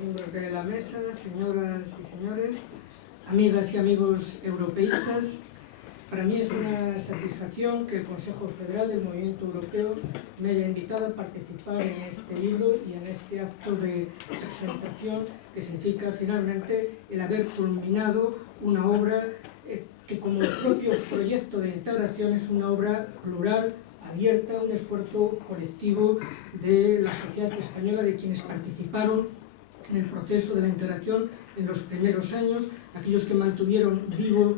miembros de la mesa, señoras y señores, amigas y amigos europeístas. Para mí es una satisfacción que el Consejo Federal del Movimiento Europeo me haya invitado a participar en este libro y en este acto de presentación, que significa finalmente el haber culminado una obra que, como el propio proyecto de integración, es una obra plural, abierta, un esfuerzo colectivo de la sociedad española, de quienes participaron en el proceso de la integración en los primeros años, aquellos que mantuvieron vivo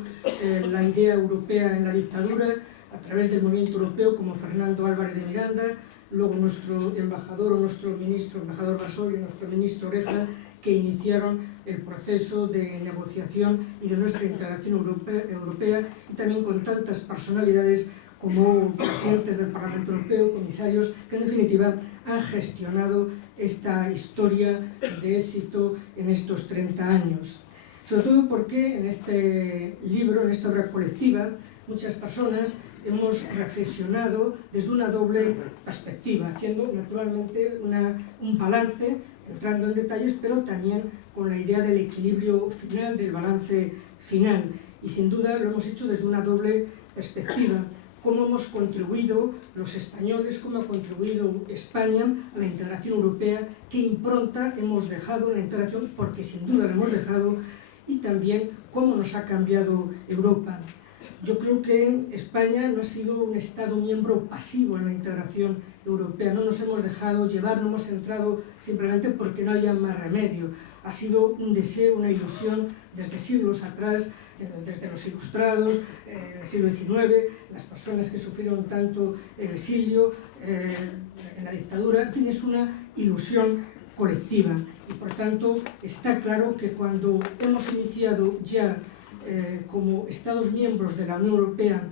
la idea europea en la dictadura a través del movimiento europeo, como Fernando Álvarez de Miranda, luego nuestro embajador o nuestro ministro, embajador Bassols, y nuestro ministro Oreja, que iniciaron el proceso de negociación y de nuestra integración europea, y también con tantas personalidades como presidentes del Parlamento Europeo, comisarios, que en definitiva han gestionado esta historia de éxito en estos 30 años. Sobre todo porque en este libro, en esta obra colectiva, muchas personas hemos reflexionado desde una doble perspectiva, haciendo naturalmente un balance, entrando en detalles, pero también con la idea del equilibrio final, del balance final. Y sin duda lo hemos hecho desde una doble perspectiva. Cómo hemos contribuido los españoles, cómo ha contribuido España a la integración europea, qué impronta hemos dejado en la integración, porque sin duda la hemos dejado, y también cómo nos ha cambiado Europa. Yo creo que España no ha sido un Estado miembro pasivo en la integración europea, no nos hemos dejado llevar, no hemos entrado simplemente porque no había más remedio. Ha sido un deseo, una ilusión desde siglos atrás, desde los ilustrados, en el siglo XIX, las personas que sufrieron tanto el exilio, en la dictadura, en fin, es una ilusión colectiva. Y por tanto está claro que cuando hemos iniciado ya como Estados miembros de la Unión Europea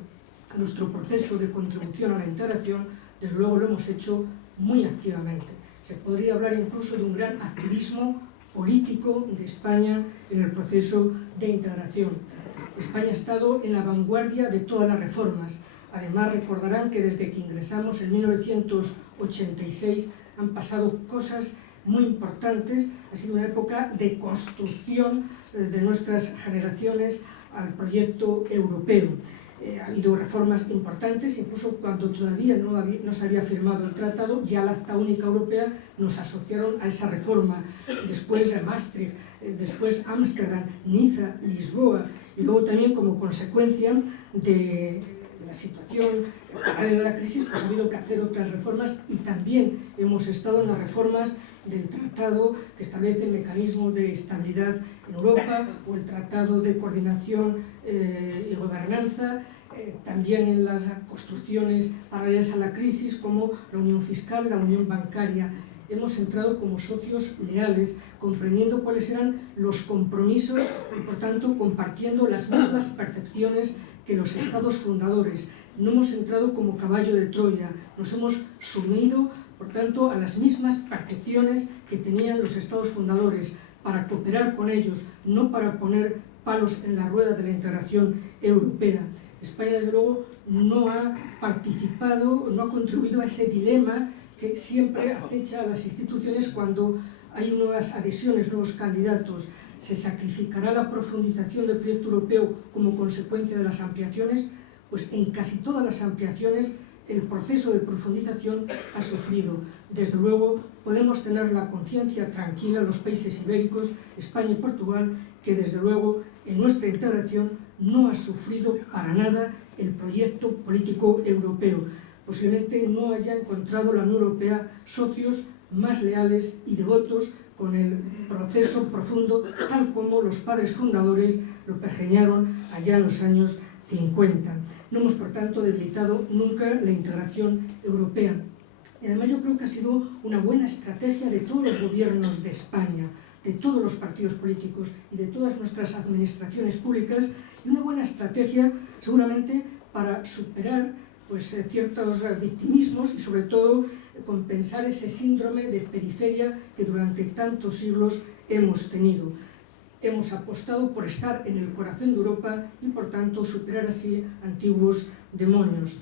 nuestro proceso de contribución a la integración, desde luego lo hemos hecho muy activamente. Se podría hablar incluso de un gran activismo político de España en el proceso de integración. España ha estado en la vanguardia de todas las reformas. Además, recordarán que desde que ingresamos en 1986 han pasado cosas muy importantes. Ha sido una época de construcción de nuestras generaciones al proyecto europeo. Ha habido reformas importantes, incluso cuando todavía no se había firmado el tratado, ya la Acta Única Europea nos asociaron a esa reforma. Después Maastricht, después Ámsterdam, Niza, Lisboa, y luego también como consecuencia de la situación de la crisis, pues ha habido que hacer otras reformas, y también hemos estado en las reformas del tratado que establece el mecanismo de estabilidad en Europa, o el tratado de coordinación y gobernanza, también en las construcciones paralelas a la crisis, como la unión fiscal, la unión bancaria. Hemos entrado como socios leales, comprendiendo cuáles eran los compromisos y, por tanto, compartiendo las mismas percepciones que los estados fundadores. No hemos entrado como caballo de Troya, nos hemos sumido, por tanto, a las mismas percepciones que tenían los estados fundadores, para cooperar con ellos, no para poner palos en la rueda de la integración europea. España, desde luego, no ha participado, no ha contribuido a ese dilema que siempre acecha a las instituciones cuando hay nuevas adhesiones, nuevos candidatos. ¿Se sacrificará la profundización del proyecto europeo como consecuencia de las ampliaciones? Pues en casi todas las ampliaciones el proceso de profundización ha sufrido. Desde luego podemos tener la conciencia tranquila, los países ibéricos, España y Portugal, que desde luego en nuestra integración no ha sufrido para nada el proyecto político europeo. Posiblemente no haya encontrado la Unión Europea socios más leales y devotos con el proceso profundo, tal como los padres fundadores lo pergeñaron allá en los años 50. No hemos, por tanto, debilitado nunca la integración europea. Y además yo creo que ha sido una buena estrategia de todos los gobiernos de España, de todos los partidos políticos y de todas nuestras administraciones públicas, y una buena estrategia seguramente para superar ciertos victimismos y sobre todo compensar ese síndrome de periferia que durante tantos siglos hemos tenido. Hemos apostado por estar en el corazón de Europa y, por tanto, superar así antiguos demonios.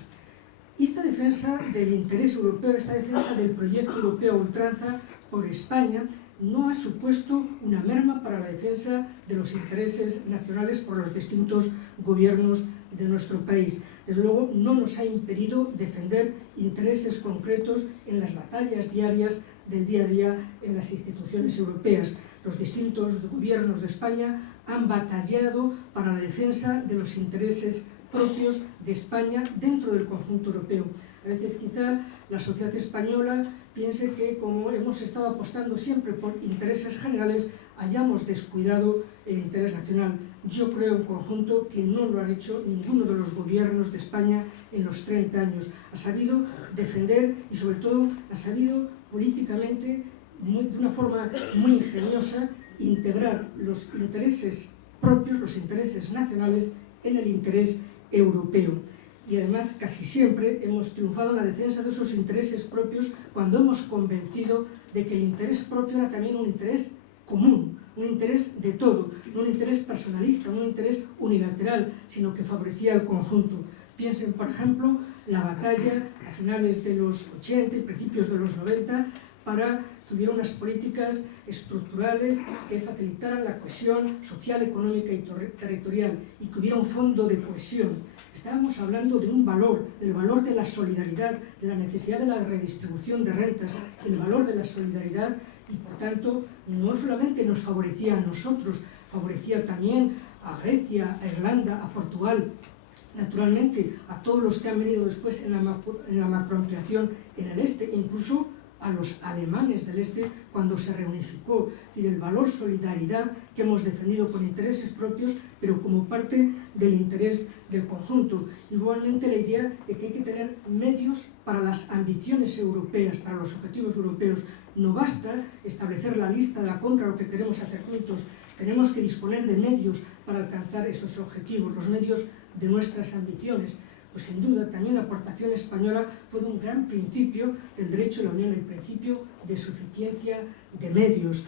Y esta defensa del interés europeo, esta defensa del proyecto europeo a ultranza por España, no ha supuesto una merma para la defensa de los intereses nacionales por los distintos gobiernos de nuestro país. Desde luego, no nos ha impedido defender intereses concretos en las batallas diarias del día a día en las instituciones europeas. Los distintos gobiernos de España han batallado para la defensa de los intereses propios de España dentro del conjunto europeo. A veces quizá la sociedad española piense que, como hemos estado apostando siempre por intereses generales, hayamos descuidado el interés nacional. Yo creo en conjunto que no lo han hecho ninguno de los gobiernos de España en los 30 años. Ha sabido defender y sobre todo ha sabido políticamente, de una forma muy ingeniosa, integrar los intereses propios, los intereses nacionales, en el interés europeo. Y además casi siempre hemos triunfado en la defensa de esos intereses propios cuando hemos convencido de que el interés propio era también un interés común, un interés de todo, no un interés personalista, no un interés unilateral, sino que favorecía el conjunto. Piensen, por ejemplo, la batalla a finales de los 80 y principios de los 90 para que hubiera unas políticas estructurales que facilitaran la cohesión social, económica y territorial, y que hubiera un fondo de cohesión. Estábamos hablando de un valor, del valor de la solidaridad, de la necesidad de la redistribución de rentas, el valor de la solidaridad, y por tanto no solamente nos favorecía a nosotros, favorecía también a Grecia, a Irlanda, a Portugal, naturalmente a todos los que han venido después en la macroampliación en el este, incluso a los alemanes del este cuando se reunificó. Es decir, el valor solidaridad que hemos defendido con intereses propios, pero como parte del interés del conjunto. Igualmente la idea de que hay que tener medios para las ambiciones europeas, para los objetivos europeos. No basta establecer la lista de la compra, lo que queremos hacer juntos. Tenemos que disponer de medios para alcanzar esos objetivos, los medios de nuestras ambiciones. Pues sin duda también la aportación española fue un gran principio del derecho de la Unión, el principio de suficiencia de medios.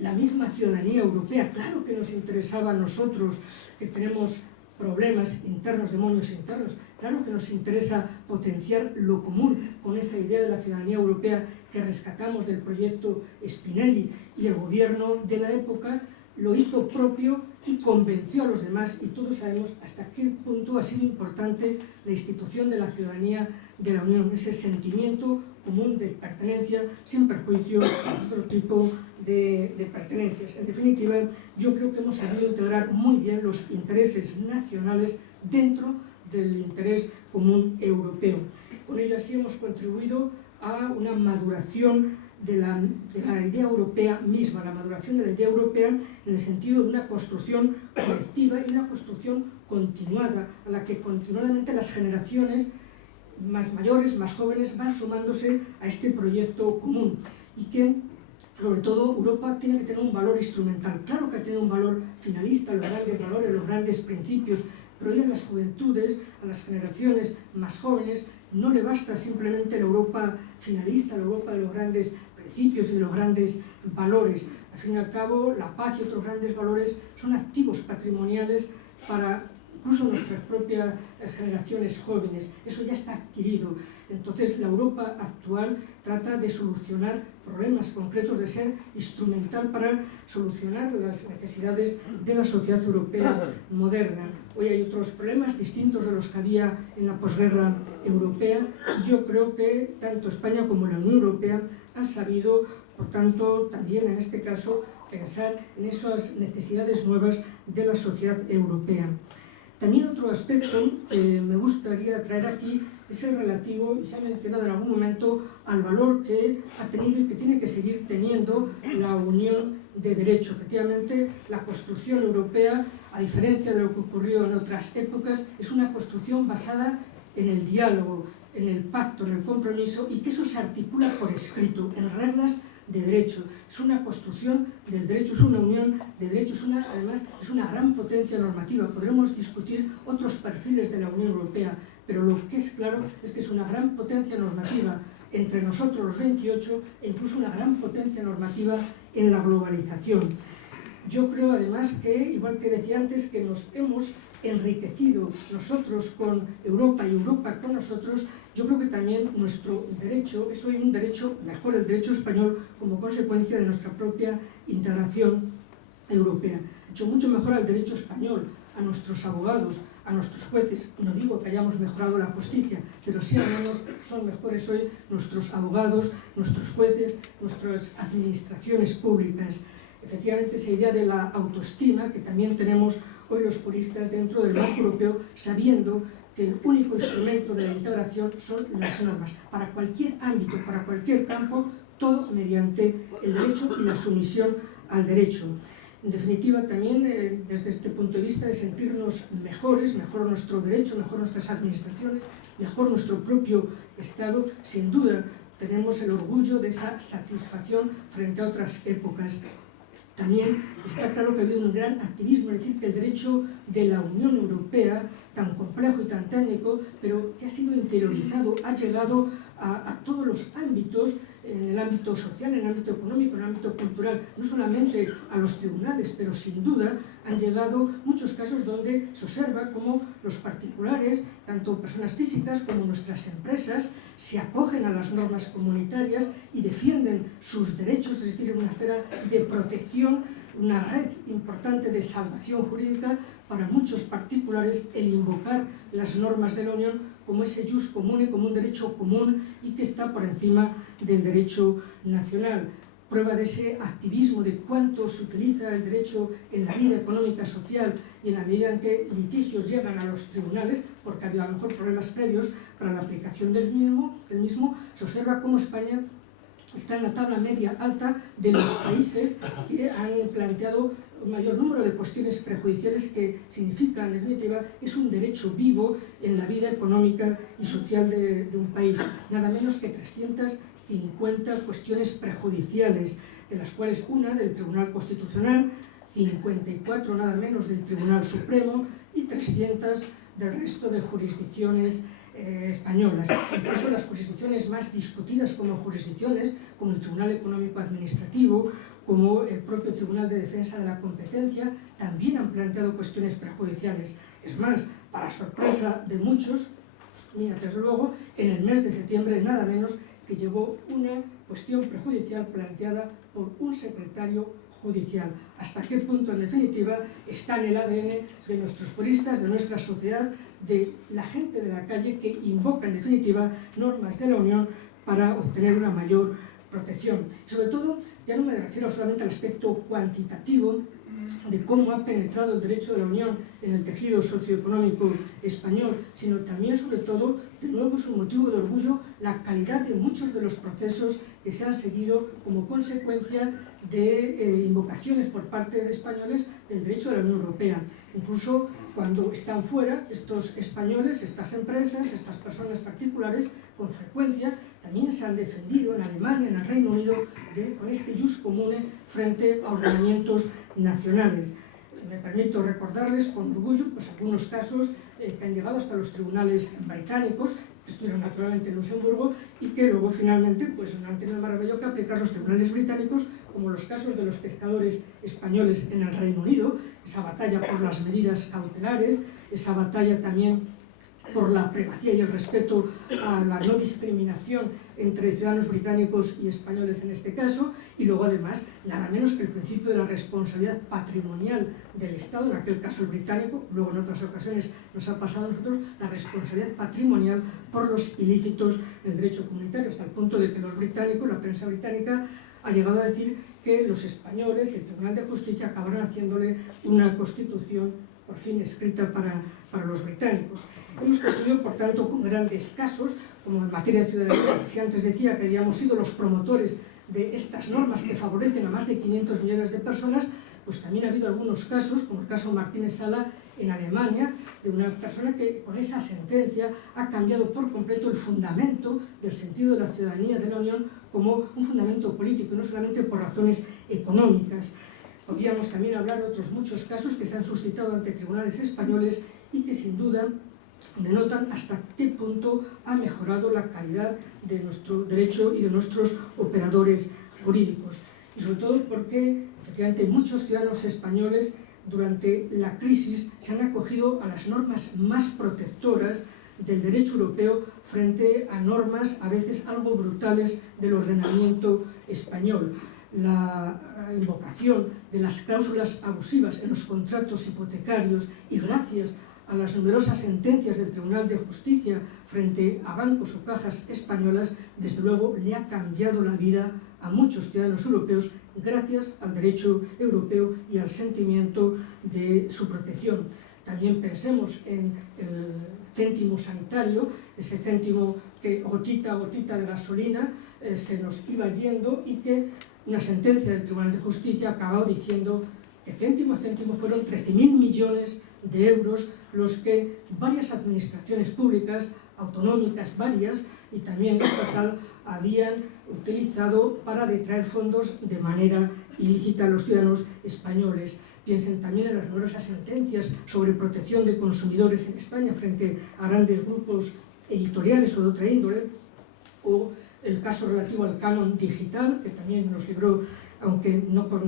La misma ciudadanía europea, claro que nos interesaba a nosotros, que tenemos problemas internos, demonios internos, claro que nos interesa potenciar lo común con esa idea de la ciudadanía europea que rescatamos del proyecto Spinelli, y el gobierno de la época lo hizo propio y convenció a los demás, y todos sabemos hasta qué punto ha sido importante la institución de la ciudadanía de la Unión, ese sentimiento común de pertenencia sin perjuicio de otro tipo de pertenencias. En definitiva, yo creo que hemos sabido integrar muy bien los intereses nacionales dentro del interés común europeo. Con ello así hemos contribuido a una maduración de la idea europea misma, la maduración de la idea europea en el sentido de una construcción colectiva y una construcción continuada, a la que continuadamente las generaciones más mayores, más jóvenes, van sumándose a este proyecto común, y que, sobre todo, Europa tiene que tener un valor instrumental. Claro que tiene un valor finalista, los grandes valores, los grandes principios, pero hoy a las juventudes, a las generaciones más jóvenes, no le basta simplemente la Europa finalista, la Europa de los grandes principios y de los grandes valores. Al fin y al cabo, la paz y otros grandes valores son activos patrimoniales para incluso nuestras propias generaciones jóvenes. Eso ya está adquirido. Entonces, la Europa actual trata de solucionar problemas concretos, de ser instrumental para solucionar las necesidades de la sociedad europea moderna. Hoy hay otros problemas distintos de los que había en la posguerra europea. Yo creo que tanto España como la Unión Europea han sabido, por tanto, también en este caso, pensar en esas necesidades nuevas de la sociedad europea. También otro aspecto que me gustaría traer aquí es el relativo, y se ha mencionado en algún momento, al valor que ha tenido y que tiene que seguir teniendo la unión de derecho. Efectivamente, la construcción europea, a diferencia de lo que ocurrió en otras épocas, es una construcción basada en el diálogo, en el pacto, en el compromiso, y que eso se articula por escrito, en reglas de derecho. Es una construcción del derecho, es una unión de derechos, además es una gran potencia normativa. Podremos discutir otros perfiles de la Unión Europea, pero lo que es claro es que es una gran potencia normativa entre nosotros los 28 e incluso una gran potencia normativa en la globalización. Yo creo además que, igual que decía antes, que nos hemos enriquecido nosotros con Europa y Europa con nosotros, yo creo que también nuestro derecho es hoy un derecho mejor, el derecho español, como consecuencia de nuestra propia integración europea. Ha hecho mucho mejor al derecho español, a nuestros abogados, a nuestros jueces. No digo que hayamos mejorado la justicia, pero sí al menos son mejores hoy nuestros abogados, nuestros jueces, nuestras administraciones públicas. Efectivamente, esa idea de la autoestima que también tenemos hoy los juristas dentro del marco europeo, sabiendo que el único instrumento de la integración son las normas, para cualquier ámbito, para cualquier campo, todo mediante el derecho y la sumisión al derecho. En definitiva, también desde este punto de vista de sentirnos mejores, mejor nuestro derecho, mejor nuestras administraciones, mejor nuestro propio Estado, sin duda tenemos el orgullo de esa satisfacción frente a otras épocas. También está claro que ha habido un gran activismo, es decir, que el derecho de la Unión Europea, tan complejo y tan técnico, pero que ha sido interiorizado, ha llegado a todos los ámbitos, en el ámbito social, en el ámbito económico, en el ámbito cultural, no solamente a los tribunales, pero sin duda han llegado muchos casos donde se observa cómo los particulares, tanto personas físicas como nuestras empresas, se acogen a las normas comunitarias y defienden sus derechos, es decir, en una esfera de protección, una red importante de salvación jurídica para muchos particulares, el invocar las normas de la Unión como ese jus comune, como un derecho común y que está por encima del derecho nacional. Prueba de ese activismo, de cuánto se utiliza el derecho en la vida económica, social y en la medida en que litigios llegan a los tribunales, porque había a lo mejor problemas previos para la aplicación del mismo, se observa cómo España está en la tabla media alta de los países que han planteado un mayor número de cuestiones prejudiciales que significan, en definitiva, es un derecho vivo en la vida económica y social de un país. Nada menos que 350 cuestiones prejudiciales, de las cuales una del Tribunal Constitucional, 54 nada menos del Tribunal Supremo y 300 del resto de jurisdicciones españolas. Incluso las jurisdicciones más discutidas como jurisdicciones, como el Tribunal Económico Administrativo, como el propio Tribunal de Defensa de la Competencia, también han planteado cuestiones prejudiciales. Es más, para sorpresa de muchos, mira, desde luego, en el mes de septiembre nada menos que llegó una cuestión prejudicial planteada por un secretario judicial. ¿Hasta qué punto, en definitiva, está en el ADN de nuestros juristas, de nuestra sociedad, de la gente de la calle que invoca, en definitiva, normas de la Unión para obtener una mayor protección? Sobre todo, ya no me refiero solamente al aspecto cuantitativo de cómo ha penetrado el derecho de la Unión en el tejido socioeconómico español, sino también, sobre todo, de nuevo es un motivo de orgullo la calidad de muchos de los procesos que se han seguido como consecuencia de invocaciones por parte de españoles del derecho de la Unión Europea. Incluso cuando están fuera, estos españoles, estas empresas, estas personas particulares, con frecuencia también se han defendido en Alemania, en el Reino Unido, con este jus comune frente a ordenamientos nacionales. Me permito recordarles con orgullo pues, algunos casos que han llegado hasta los tribunales británicos, que estuvieron naturalmente en Luxemburgo y que luego finalmente pues, no han tenido más remedio que aplicar los tribunales británicos, como los casos de los pescadores españoles en el Reino Unido, esa batalla por las medidas cautelares, esa batalla también por la primacía y el respeto a la no discriminación entre ciudadanos británicos y españoles en este caso, y luego además nada menos que el principio de la responsabilidad patrimonial del Estado, en aquel caso el británico, luego en otras ocasiones nos ha pasado a nosotros, la responsabilidad patrimonial por los ilícitos del derecho comunitario, hasta el punto de que los británicos, la prensa británica, ha llegado a decir que los españoles y el Tribunal de Justicia acabaron haciéndole una constitución por fin escrita para los británicos. Hemos construido, por tanto, con grandes casos, como en materia de ciudadanía, si antes decía que habíamos sido los promotores de estas normas que favorecen a más de 500 millones de personas, pues también ha habido algunos casos, como el caso Martínez Sala en Alemania, de una persona que con esa sentencia ha cambiado por completo el fundamento del sentido de la ciudadanía de la Unión como un fundamento político, y no solamente por razones económicas. Podríamos también hablar de otros muchos casos que se han suscitado ante tribunales españoles y que sin duda denotan hasta qué punto ha mejorado la calidad de nuestro derecho y de nuestros operadores jurídicos. Y sobre todo porque, efectivamente, muchos ciudadanos españoles durante la crisis se han acogido a las normas más protectoras del derecho europeo frente a normas a veces algo brutales del ordenamiento español. La invocación de las cláusulas abusivas en los contratos hipotecarios y gracias a las numerosas sentencias del Tribunal de Justicia frente a bancos o cajas españolas, desde luego le ha cambiado la vida a muchos ciudadanos europeos gracias al derecho europeo y al sentimiento de su protección. También pensemos en el céntimo sanitario, ese céntimo que gotita a gotita de gasolina se nos iba yendo y que una sentencia del Tribunal de Justicia acabó diciendo que céntimo a céntimo fueron 13.000 millones de euros los que varias administraciones públicas, autonómicas varias y también estatal, habían utilizado para detraer fondos de manera ilícita a los ciudadanos españoles. Piensen también en las numerosas sentencias sobre protección de consumidores en España frente a grandes grupos editoriales o de otra índole, o el caso relativo al canon digital, que también nos libró, aunque no con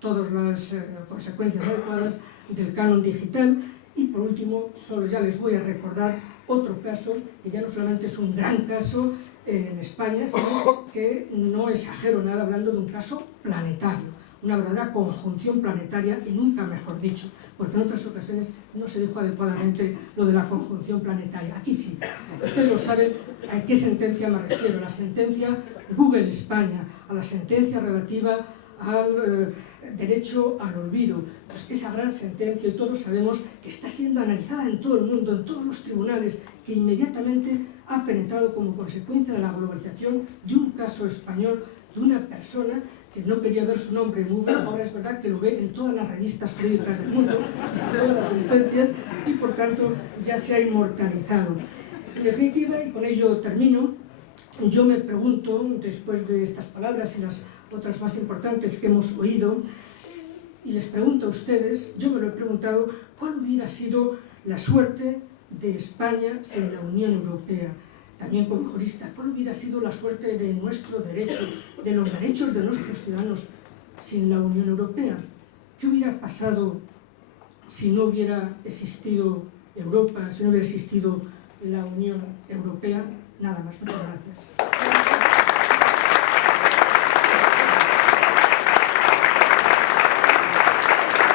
todas las consecuencias adecuadas, del canon digital. Y por último, solo ya les voy a recordar otro caso, que ya no solamente es un gran caso en España, sino que no exagero nada hablando de un caso planetario, una verdadera conjunción planetaria, y nunca mejor dicho, porque en otras ocasiones no se dijo adecuadamente lo de la conjunción planetaria. Aquí sí. Ustedes lo saben a qué sentencia me refiero, la sentencia Google España, a la sentencia relativa al derecho al olvido. Pues esa gran sentencia, y todos sabemos que está siendo analizada en todo el mundo, en todos los tribunales, que inmediatamente ha penetrado como consecuencia de la globalización de un caso español, de una persona que no quería ver su nombre en Google, ahora es verdad que lo ve en todas las revistas jurídicas del mundo, en todas las sentencias, y por tanto ya se ha inmortalizado. En definitiva, y con ello termino, yo me pregunto, después de estas palabras y las otras más importantes que hemos oído, y les pregunto a ustedes, yo me lo he preguntado, ¿cuál hubiera sido la suerte de España sin la Unión Europea? También como jurista, ¿cuál hubiera sido la suerte de nuestro derecho, de los derechos de nuestros ciudadanos sin la Unión Europea? ¿Qué hubiera pasado si no hubiera existido Europa, si no hubiera existido la Unión Europea? Nada más, muchas gracias.